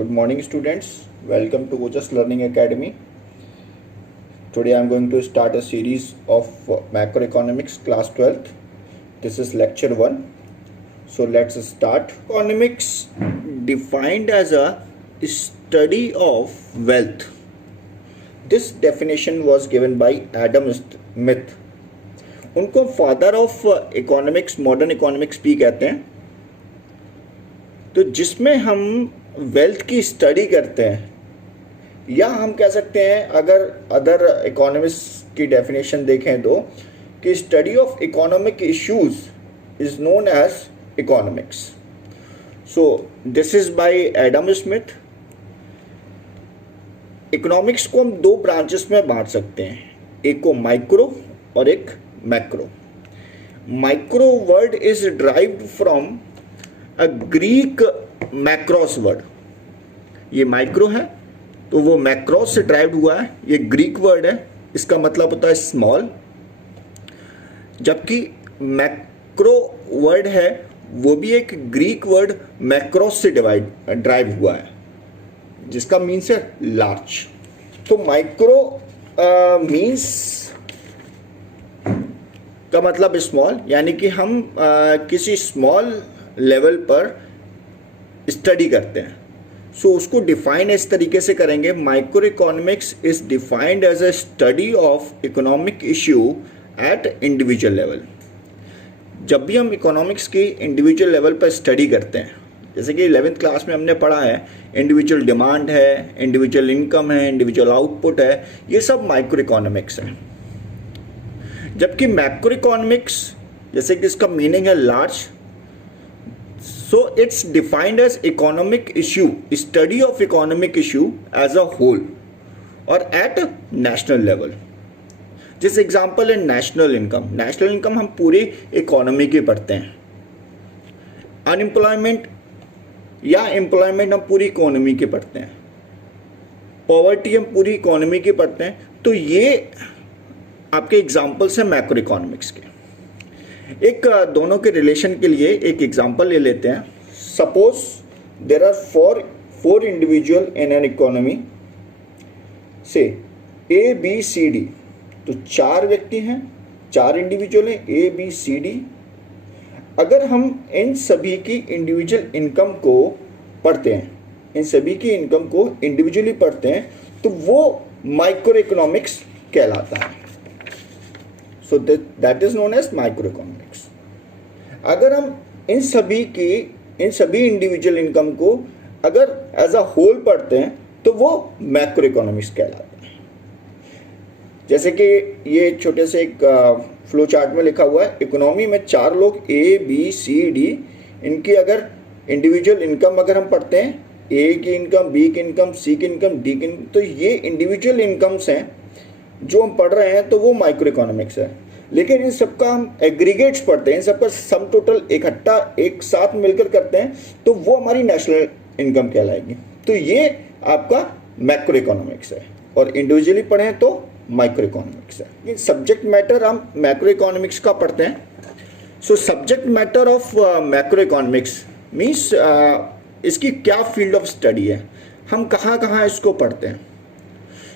Good morning, students. Welcome to Ojas Learning Academy. Today I am going to start a series of macroeconomics class 12th. This is lecture 1. So let's start. Economics defined as a study of wealth. This definition was given by Adam Smith. उनको father of economics, modern economics भी कहते हैं. तो जिसमें हम wealth की study करते हैं, या हम कह सकते हैं अगर अदर इकोनॉमिस्ट की डेफिनेशन देखें तो कि study of economic issues is known as economics. So this is by Adam Smith. Economics को हम दो ब्रांचेस में बांट सकते हैं, एक को माइक्रो और एक macro. Micro word is derived from a Greek macros word. ये माइक्रो है तो वो मैक्रोस से ड्राइव्ड हुआ है. ये ग्रीक वर्ड है, इसका मतलब होता है स्मॉल. जबकि मैक्रो वर्ड है वो भी एक ग्रीक वर्ड मैक्रोस से ड्राइव हुआ है, जिसका मीन्स है लार्ज. तो माइक्रो मीन्स का मतलब स्मॉल, यानी कि हम किसी स्मॉल लेवल पर स्टडी करते हैं. सो उसको डिफाइन इस तरीके से करेंगे. Micro economics is defined as a study of economic issue at individual level. जब भी हम इकोनॉमिक्स की इंडिविजुअल लेवल पर स्टडी करते हैं, जैसे कि 11th क्लास में हमने पढ़ा है, इंडिविजुअल डिमांड है, इंडिविजुअल इनकम है, इंडिविजुअल आउटपुट है, ये सब माइक्रो इकोनॉमिक्स है. जबकि मैक्रो इकोनॉमिक्स, जैसे कि इसका मीनिंग है large, so it's defined as economic issue, study of economic issue as a whole और एट नेशनल लेवल. जिस एग्जांपल है नेशनल इनकम. नेशनल इनकम हम पूरी इकोनॉमी की पढ़ते हैं. अनएम्प्लॉयमेंट या एम्प्लॉयमेंट हम पूरी इकोनॉमी की पढ़ते हैं. पॉवर्टी हम पूरी इकोनॉमी की पढ़ते हैं. तो ये आपके एग्जाम्पल्स हैं मैक्रो इकोनॉमिक्स के. एक दोनों के रिलेशन के लिए एक एग्जाम्पल ले लेते हैं. Suppose there are four individual in an economy, say A B C D. तो 4 व्यक्ति हैं, 4 इंडिविजुअल हैं, ए बी सी डी. अगर हम इन सभी की इंडिविजुअल इनकम को पढ़ते हैं, इन सभी की इनकम को इंडिविजुअली पढ़ते हैं, तो वो माइक्रो इकोनॉमिक्स कहलाता है. So that is known as micro economics. अगर हम इन सभी इंडिविजुअल इनकम को अगर एज अ होल पढ़ते हैं तो वो मैक्रो इकोनॉमिक्स कहलाता है. जैसे कि ये छोटे से एक फ्लो चार्ट में लिखा हुआ है, इकोनॉमी में 4 लोग ए बी सी डी, इनकी अगर इंडिविजुअल इनकम अगर हम पढ़ते हैं, ए की इनकम, बी की इनकम, सी की इनकम, डी की इनकम, तो ये इंडिविजुअल इनकम्स हैं जो हम पढ़ रहे हैं, तो वो माइक्रो इकोनॉमिक्स है. लेकिन इन सबका हम एग्रीगेट्स पढ़ते हैं, इन सबका सम टोटल इकट्ठा एक साथ मिलकर करते हैं, तो वो हमारी नेशनल इनकम कहलाएगी. तो ये आपका मैक्रो इकोनॉमिक्स है. और इंडिविजुअली पढ़ें तो माइक्रो इकोनॉमिक्स है. सब्जेक्ट मैटर हम मैक्रो इकोनॉमिक्स का पढ़ते हैं. So subject matter of macro economics means इसकी क्या फील्ड ऑफ स्टडी है, हम कहाँ कहाँ इसको पढ़ते हैं.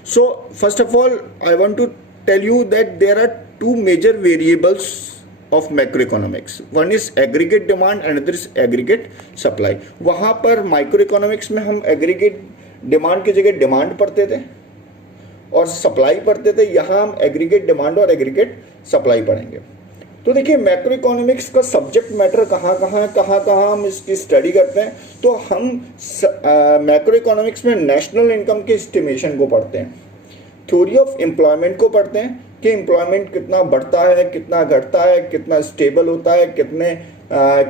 So first of all, I want to tell you that there are 2 major variables of macroeconomics. One is aggregate demand and another is aggregate supply. वहाँ पर microeconomics में हम aggregate demand की जगह demand पढ़ते थे और supply पढ़ते थे. यहाँ हम aggregate demand और aggregate supply पढ़ेंगे. तो देखिए मैक्रो इकोनॉमिक्स का सब्जेक्ट मैटर कहाँ कहाँ हम इसकी स्टडी करते हैं. तो हम मैक्रो इकोनॉमिक्स में नेशनल इनकम के एस्टिमेशन को पढ़ते हैं, थ्योरी ऑफ एम्प्लॉयमेंट को पढ़ते हैं कि एम्प्लॉयमेंट कितना बढ़ता है, कितना घटता है, कितना स्टेबल होता है,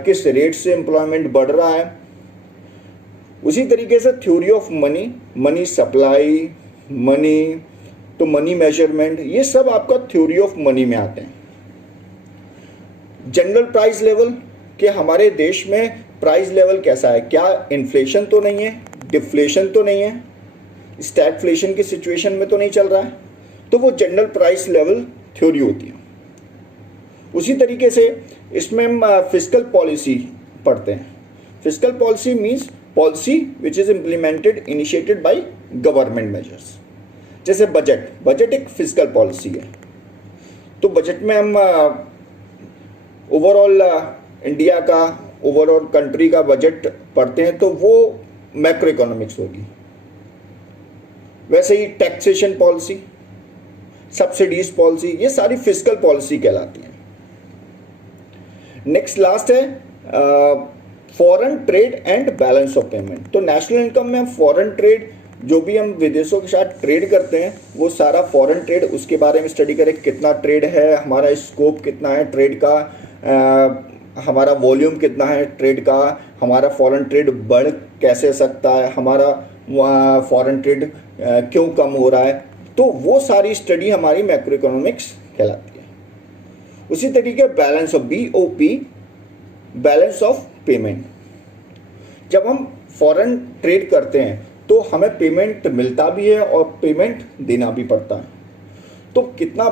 किस रेट से एम्प्लॉयमेंट बढ़ रहा है. उसी तरीके से theory of money, money supply, money, तो मनी मेजरमेंट, ये सब आपका थ्योरी ऑफ मनी में आते हैं. जनरल प्राइस लेवल कि हमारे देश में प्राइस लेवल कैसा है, क्या इन्फ्लेशन तो नहीं है, डिफ्लेशन तो नहीं है, स्टैगफ्लेशन की सिचुएशन में तो नहीं चल रहा है, तो वो जनरल प्राइस लेवल थ्योरी होती है. उसी तरीके से इसमें हम फिस्कल पॉलिसी पढ़ते हैं. Fiscal policy means policy which is implemented initiated by government measures. जैसे बजट एक फिजिकल पॉलिसी है, तो बजट में हम ओवरऑल इंडिया का, ओवरऑल कंट्री का बजट पढ़ते हैं, तो वो मैक्रो इकोनॉमिक्स होगी। वैसे ही टैक्सेशन पॉलिसी, सब्सिडीज पॉलिसी, ये सारी फिजिकल पॉलिसी कहलाती है। नेक्स्ट लास्ट है foreign trade and balance of payment. तो नेशनल इनकम में फॉरेन ट्रेड, जो भी हम विदेशों के साथ ट्रेड करते हैं, वो सारा फॉरेन ट्रेड, उसके बारे में स्टडी करें, कितना ट्रेड है, हमारा स्कोप कितना है ट्रेड का, हमारा वॉल्यूम कितना है ट्रेड का, हमारा फॉरेन ट्रेड बढ़ कैसे सकता है, हमारा फॉरेन ट्रेड क्यों कम हो रहा है। तो वो सारी स्टडी हमारी मैक्रो इकोनॉमिक्स कहलाती है। उसी तरीके balance of BOP, balance of payment. जब हम फॉरेन ट्रेड करते हैं तो हमें पेमेंट मिलता भी है और पेमेंट देना भी पड़ता है। तो कितना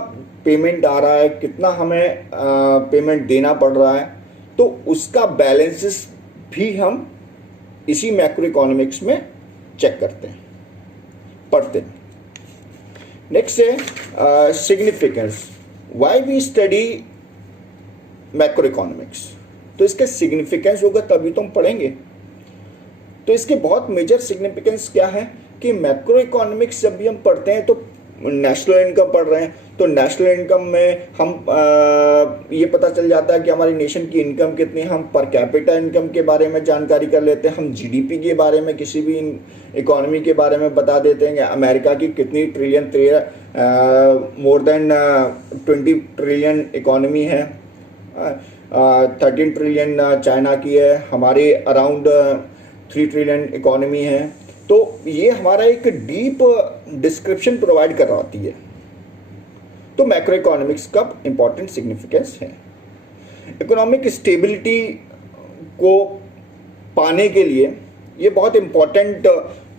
पेमेंट आ रहा है, कितना हमें पेमेंट देना पड़ रहा है, तो उसका बैलेंसेस भी हम इसी मैक्रो इकोनॉमिक्स में चेक करते हैं, पढ़ते हैं। नेक्स्ट है significance. Why we study macro economics. तो इसके सिग्निफिकेंस होगा तभी तो हम पढ़ेंगे। तो इसके बहुत मेजर सिग्निफिकेंस क्या है कि मैक्रो इकोनॉमिक्स जब भी हम पढ़ते हैं तो नेशनल इनकम पढ़ रहे हैं, तो नेशनल इनकम में हम ये पता चल जाता है कि हमारी नेशन की इनकम कितनी है। हम पर कैपिटा इनकम के बारे में जानकारी कर लेते हैं, हम GDP के बारे में, किसी भी इकोनॉमी के बारे में बता देते हैं कि अमेरिका की कितनी trillion, more than 20 trillion economy है, 13 ट्रिलियन चाइना की है, हमारे अराउंड 3 ट्रिलियन इकोनॉमी है। तो ये हमारा एक डीप डिस्क्रिप्शन प्रोवाइड करवाती है। तो मैक्रो इकोनॉमिक्स का इंपॉर्टेंट सिग्निफिकेंस है। इकोनॉमिक स्टेबिलिटी को पाने के लिए ये बहुत इंपॉर्टेंट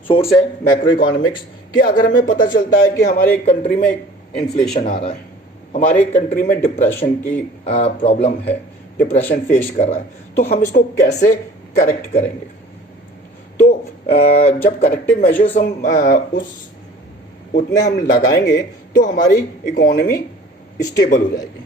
सोर्स है मैक्रो इकोनॉमिक्स, कि अगर हमें पता चलता है कि हमारे कंट्री में इन्फ्लेशन आ रहा है, हमारे कंट्री में डिप्रेशन की प्रॉब्लम है, डिप्रेशन फेस कर रहा है, तो हम इसको कैसे करेक्ट करेंगे। तो जब करेक्टिव मेजर्स हम उतने हम लगाएंगे तो हमारी इकोनॉमी स्टेबल हो जाएगी।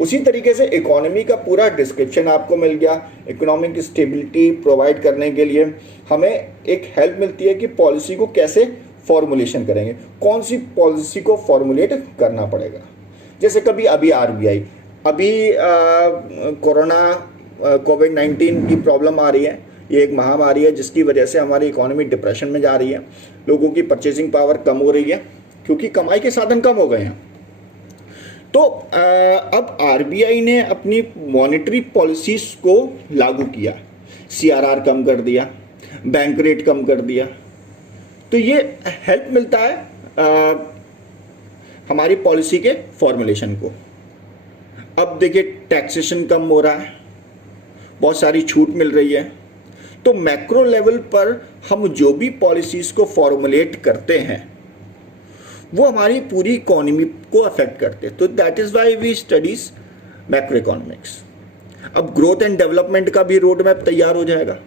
उसी तरीके से इकोनॉमी का पूरा डिस्क्रिप्शन आपको मिल गया। इकोनॉमिक स्टेबिलिटी प्रोवाइड करने के लिए हमें एक हेल्प मिलती है कि पॉलिसी को कैसे फॉर्मुलेशन करेंगे, कौन सी पॉलिसी को फॉर्मुलेट करना पड़ेगा। जैसे कभी अभी RBI, अभी कोरोना कोविड-19 की प्रॉब्लम आ रही है, ये एक महामारी है जिसकी वजह से हमारी इकोनॉमी डिप्रेशन में जा रही है, लोगों की परचेसिंग पावर कम हो रही है क्योंकि कमाई के साधन कम हो गए हैं। तो अब RBI ने अपनी मॉनेटरी पॉलिसीज को लागू किया, CRR कम कर दिया, बैंक रेट कम कर दिया। तो ये हेल्प मिलता है हमारी पॉलिसी के फॉर्मुलेशन को। अब देखिए टैक्सेशन कम हो रहा है, बहुत सारी छूट मिल रही है। तो मैक्रो लेवल पर हम जो भी पॉलिसीज को फॉर्मुलेट करते हैं वो हमारी पूरी इकोनॉमी को अफेक्ट करते हैं। तो that is why we studies macro economics. अब ग्रोथ एंड डेवलपमेंट का भी रोड मैप तैयार हो जाएगा।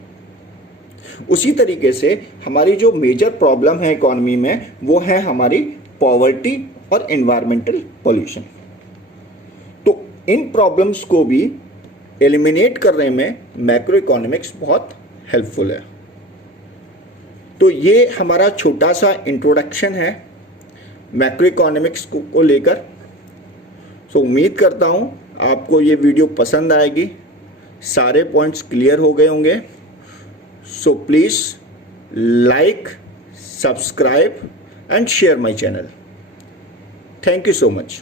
उसी तरीके से हमारी जो मेजर प्रॉब्लम है इकोनॉमी में वो है हमारी पॉवर्टी और एनवायरमेंटल पॉल्यूशन। तो इन प्रॉब्लम्स को भी एलिमिनेट करने में मैक्रो इकोनॉमिक्स बहुत हेल्पफुल है। तो ये हमारा छोटा सा इंट्रोडक्शन है मैक्रो इकोनॉमिक्स को लेकर। सो उम्मीद करता हूँ आपको ये वीडियो पसंद आएगी, सारे पॉइंट्स क्लियर हो गए होंगे। So please like, subscribe and share my channel. Thank you so much.